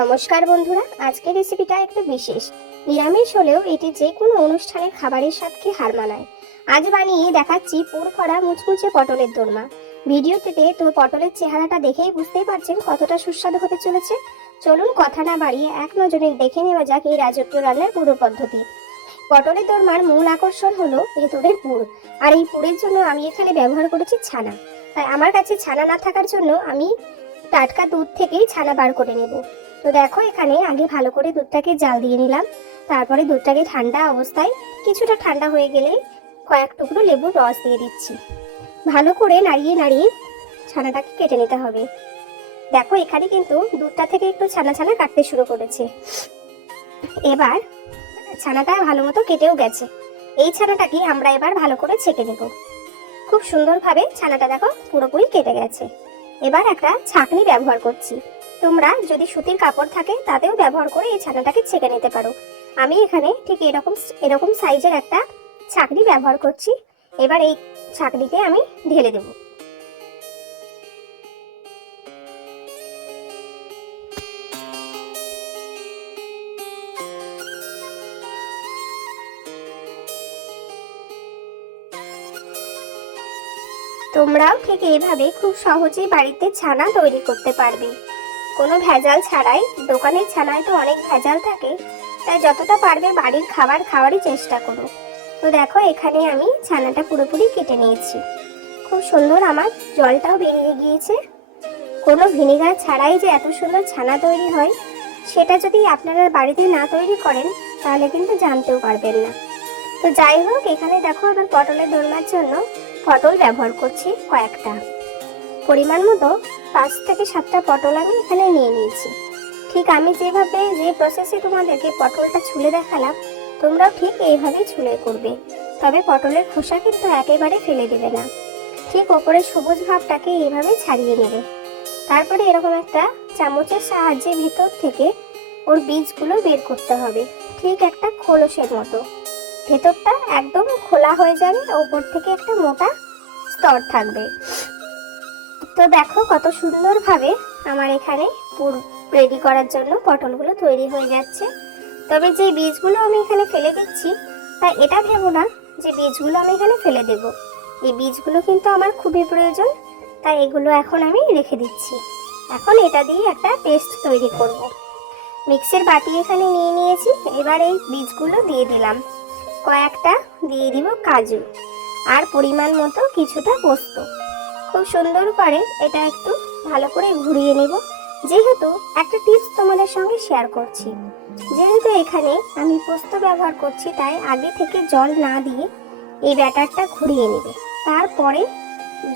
নমস্কার বন্ধুরা, আজকের রেসিপিটা একটু বিশেষ। নিরামিষ হলেও এটি যে কোনো অনুষ্ঠানের খাবারের সাথে হার মানায়। আজ বানিয়ে দেখাচ্ছি পুর করা মুচমুচে পটলের দোরমা। ভিডিওতে তো পটলের চেহারাটা দেখেই বুঝতেই পারছেন কতটা সুস্বাদু হতে চলেছে। চলুন কথা না বাড়িয়ে এক নজরে দেখে নেওয়া যাক এই রাজকীয় রান্নার পুরো পদ্ধতি। পটলের দোরমার মূল আকর্ষণ হলো ভেতরের পুর, আর এই পুরের জন্য আমি এখানে ব্যবহার করেছি ছানা। তাই আমার কাছে ছানা না থাকার জন্য আমি টাটকা দুধ থেকেই ছানা বার করে নেব। তো দেখো, এখানে আগে ভালো করে দুধটাকে জাল দিয়ে নিলাম। তারপরে দুধটাকে ঠান্ডা অবস্থায়, কিছুটা ঠান্ডা হয়ে গেলে কয়েক টুকরো লেবুর রস দিয়ে দিচ্ছি। ভালো করে নাড়িয়ে নাড়িয়ে ছানাটাকে কেটে নিতে হবে। দেখো, এখানে কিন্তু দুধটা থেকে একটু ছানা ছানা কাটতে শুরু করেছে। এবার ছানাটা ভালো মতো কেটেও গেছে। এই ছানাটাকে আমরা এবার ভালো করে ছেঁকে নেব। খুব সুন্দরভাবে ছানাটা দেখো পুরোপুরি কেটে গেছে। এবার একটা ছাঁকনি ব্যবহার করছি। তোমরা যদি সুতির কাপড় থাকে তাতেও ব্যবহার করে এই ছানাটাকে ছেঁকে নিতে পারো। আমি এখানে ঠিক এরকম সাইজের একটা ছাঁকনি ব্যবহার করছি। এবার এই ছাঁকনিতে আমি ঢেলে দেব। তোমরাও ঠিক এইভাবে খুব সহজেই বাড়িতে ছানা তৈরি করতে পারবে, কোনো ভেজাল ছাড়াই। দোকানের ছানায় তো অনেক ভেজাল থাকে, তাই যতটা পারবে বাড়ির খাবার খাওয়ারই চেষ্টা করো। তো দেখো, এখানে আমি ছানাটা পুরোপুরি কেটে নিয়েছি। খুব সুন্দর আমার জলটাও বেরিয়ে গিয়েছে। কোনো ভিনেগার ছাড়াই যে এত সুন্দর ছানা তৈরি হয়, সেটা যদি আপনারা বাড়িতে না তৈরি করেন তাহলে কিন্তু জানতেও পারবেন না। তো যাই হোক, এখানে দেখো আবার পটলের দোরমার জন্য পটল ব্যবহার করছি কয়েকটা। পরিমাণ মতো 5 থেকে 7টা পটল আমি এখানে নিয়ে নিয়েছি। ঠিক আমি যে প্রসেসে তোমাদেরকে পটলটা ছুলে দেখালাম, তোমরাও ঠিক এইভাবেই ছুলে করবে। তবে পটলের খোসা কিন্তু একেবারে ফেলে দেবে না। ঠিক ওপরে সবুজ ভাবটাকে এইভাবে ছাড়িয়ে নেবে। তারপরে এরকম একটা চামচের সাহায্যে ভিতর থেকে ওর বীজগুলো বের করতে হবে, ঠিক একটা খোলসের মতো। ভেতরটা একদম খোলা হয়ে যাবে, ওপর থেকে একটা মোটা স্তর থাকবে। তো দেখো কত সুন্দরভাবে আমার এখানে পুর রেডি করার জন্য পটলগুলো তৈরি হয়ে যাচ্ছে। তবে যে বীজগুলো আমি এখানে ফেলে দিচ্ছি, তাই এটা ভেবো না যে বীজগুলো আমি এখানে ফেলে দেব। এই বীজগুলো কিন্তু আমার খুবই প্রয়োজন, তাই এগুলো এখন আমি রেখে দিচ্ছি। এখন এটা দিয়ে একটা পেস্ট তৈরি করব। মিক্সির বাটি এখানে নিয়ে নিয়েছি। এবার এই বীজগুলো দিয়ে দিলাম। কয়েকটা দিয়ে দিব কাজু, আর পরিমাণ মতো কিছুটা পোস্ত। খুব সুন্দর করে এটা একটু ভালো করে ঘুরিয়ে নেব। যেহেতু একটা টিপস তোমাদের সঙ্গে শেয়ার করছি, যেহেতু এখানে আমি পোস্ত ব্যবহার করছি, তাই আগে থেকে জল না দিয়ে এই ব্যাটারটা ঘুরিয়ে নেবে, তারপরে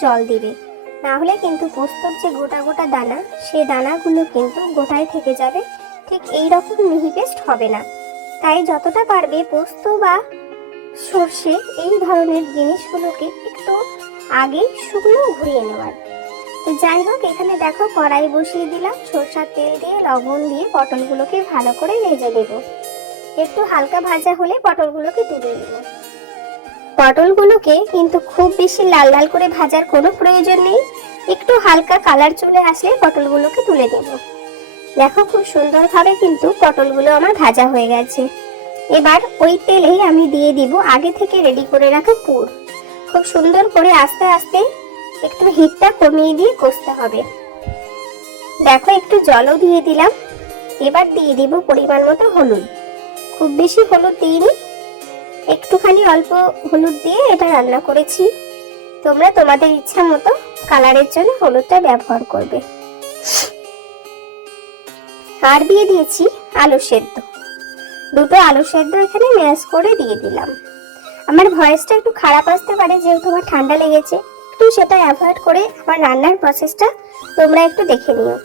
জল দিবে। না হলে কিন্তু পোস্তর যে গোটা গোটা দানা, সেই দানাগুলো কিন্তু গোটায় থেকে যাবে, ঠিক এই রকম মিহি পেস্ট হবে না। তাই যতটা পারবে পোস্ত বা সর্ষে এই ধরনের জিনিসগুলোকে একটু আগে শুকনো ঘুরিয়ে নেওয়ার। তো যাই হোক, এখানে দেখো কড়াই বসিয়ে দিলাম। সরষের তেল দিয়ে লবণ দিয়ে পটলগুলোকে ভালো করে ভেজে নেব। একটু হালকা ভাজা হলে পটলগুলোকে তুলে নেব। পটলগুলোকে কিন্তু খুব বেশি লাল লাল করে ভাজার কোনো প্রয়োজন নেই। একটু হালকা কালার চলে আসলে পটলগুলোকে তুলে নেব। দেখো, খুব সুন্দরভাবে কিন্তু পটলগুলো আমার ভাজা হয়ে গেছে। এবার ওই তেলেই আমি দিয়ে দিব আগে থেকে রেডি করে রাখা পুর। খুব সুন্দর করে আস্তে আস্তে একটু হিটটা কমিয়ে দিয়ে কষতে হবে। দেখো, একটু জলও দিয়ে দিলাম। এবার দিয়ে দিব পরিমাণ মতো হলুদ। খুব বেশি হলুদ দিইনি, একটুখানি অল্প হলুদ দিয়ে এটা রান্না করেছি। তোমরা তোমাদের ইচ্ছা মতো কালারের জন্য হলুদটা ব্যবহার করবে। আর দিয়ে দিয়েছি আলু সেদ্ধ। দুটো আলু সেদ্ধ এখানে ম্যাশ করে দিয়ে দিলাম। আমার ভয়েসটা একটু খারাপ আসতে পারে, যেহেতু আমার ঠান্ডা লেগেছে। একটু সেটা অ্যাভয়েড করে আমার রান্নার প্রসেসটা তোমরা একটু দেখে নিও।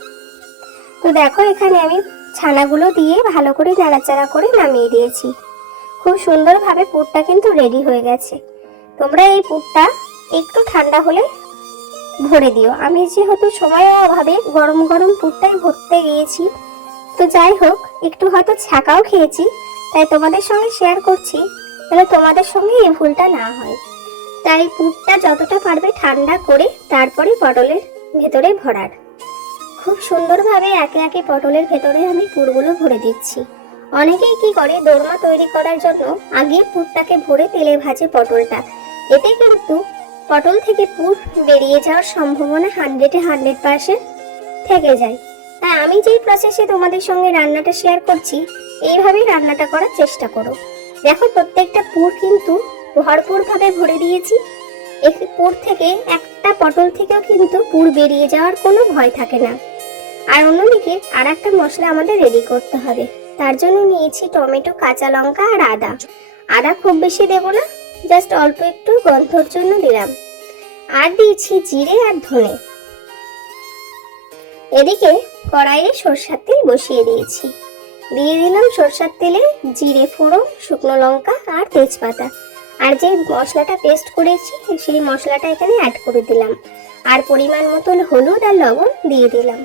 তো দেখো, এখানে আমি ছানাগুলো দিয়ে ভালো করে নাড়াচাড়া করে নামিয়ে দিয়েছি। খুব সুন্দরভাবে পুরটা কিন্তু রেডি হয়ে গেছে। তোমরা এই পুরটা একটু ঠান্ডা হলে ভরে দিও। আমি যেহেতু সময়ের অভাবে গরম গরম পুরটাই ভরতে গিয়েছি, তো যাই হোক, একটু হয়তো ছাকাও খেয়েছি, তাই তোমাদের সঙ্গে শেয়ার করছি, তাহলে তোমাদের সঙ্গে এই ভুলটা না হয়। তাই পুরটা যতটা পারবে ঠান্ডা করে তারপরে পটলের ভেতরে ভরার। খুব সুন্দরভাবে একে একে পটলের ভেতরে আমি পুরগুলো ভরে দিচ্ছি। অনেকেই কি করে, দোরমা তৈরি করার জন্য আগে পুরটাকে ভরে তেলে ভাজে পটলটা। এতে কিন্তু পটল থেকে পুর বেরিয়ে যাওয়ার সম্ভাবনা 100% থেকে যায়। তাই আমি যেই প্রসেসে তোমাদের সঙ্গে রান্নাটা শেয়ার করছি, এইভাবেই রান্নাটা করার চেষ্টা করো। দেখো, প্রত্যেকটা পুর কিন্তু ভরপুরভাবে ভরে দিয়েছি। এই পুর থেকে একটা পটল থেকেও কিন্তু পুর বেরিয়ে যাওয়ার কোনো ভয় থাকে না। আর অন্যদিকে আর একটা মশলা আমাদের রেডি করতে হবে। তার জন্য নিয়েছি টমেটো, কাঁচা লঙ্কা আর আদা। আদা খুব বেশি দেব না, জাস্ট অল্প একটু গন্ধর জন্য দিলাম। আর দিয়েছি জিরে আর ধনে। এদিকে কড়াইয়ে সরষের তেল বসিয়ে দিয়েছি। দিয়ে দিলাম সরষের তেলে জিরে ফোড়ন, শুকনো লঙ্কা আর তেজপাতা। আর যে মশলাটা পেস্ট করেছি সেই মশলাটা এখানে অ্যাড করে দিলাম। আর পরিমাণ মতন হলুদ আর লবণ দিয়ে দিলাম।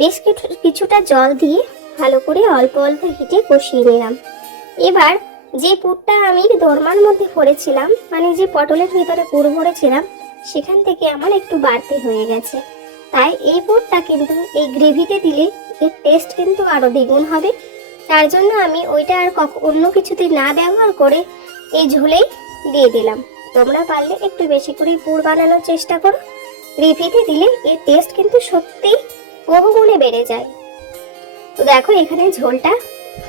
বেশ কিছুটা জল দিয়ে ভালো করে অল্প অল্প হিটে কষিয়ে নিলাম। এবার যে পুরটা আমি দোরমার মধ্যে ভরেছিলাম, মানে যে পটলের ভিতরে পুর ভরেছিলাম, সেখান থেকে আমার একটু বাড়তি হয়ে গেছে। তাই এই পুরটা কিন্তু এই গ্রেভিতে দিলে এর টেস্ট কিন্তু আরো দ্বিগুণ হবে। তার জন্য আমি ওইটা আর অন্য কিছুতে না ব্যবহার করে এই ঝোলেই দিয়ে দিলাম। তোমরা পারলে একটু বেশি করে পুর বানানোর চেষ্টা করো। গ্রেভিতে দিলে এর টেস্ট কিন্তু সত্যিই বহুগুণে বেড়ে যায়। তো দেখো, এখানে ঝোলটা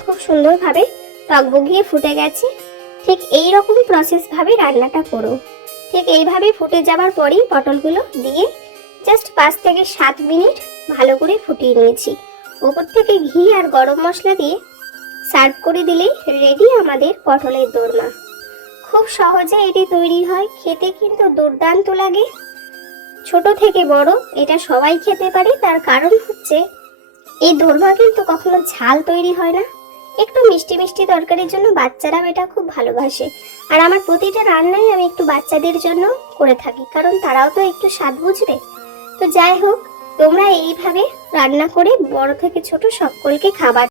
খুব সুন্দরভাবে টকবগিয়ে ফুটে গেছে। ঠিক এই রকম প্রসেস ভাবে রান্নাটা করো। ঠিক এইভাবে ফুটে যাবার পরেই পটলগুলো দিয়ে জাস্ট 5 থেকে 7 মিনিট ভালো করে ফুটিয়ে নিয়েছি। উপর থেকে ঘি আর গরম মশলা দিয়ে সার্ভ করে দিলেই রেডি আমাদের পটলের দোরমা। খুব সহজে এটি তৈরি হয়, খেতে কিন্তু দুর্দান্ত লাগে। ছোট থেকে বড় এটা সবাই খেতে পারে। তার কারণ হচ্ছে এই দোরমা কিন্তু কখনো ঝাল তৈরি হয় না। একটু মিষ্টি মিষ্টি তরকারির জন্য বাচ্চারাও এটা খুব ভালোবাসে। আর আমার প্রতিটা রান্নাই আমি একটু বাচ্চাদের জন্য করে থাকি, কারণ তারাও তো একটু স্বাদ বুঝবে। তো যাই হোক, তোমরা এইভাবে রান্না করে বড় থেকে ছোট সকলকে খাবার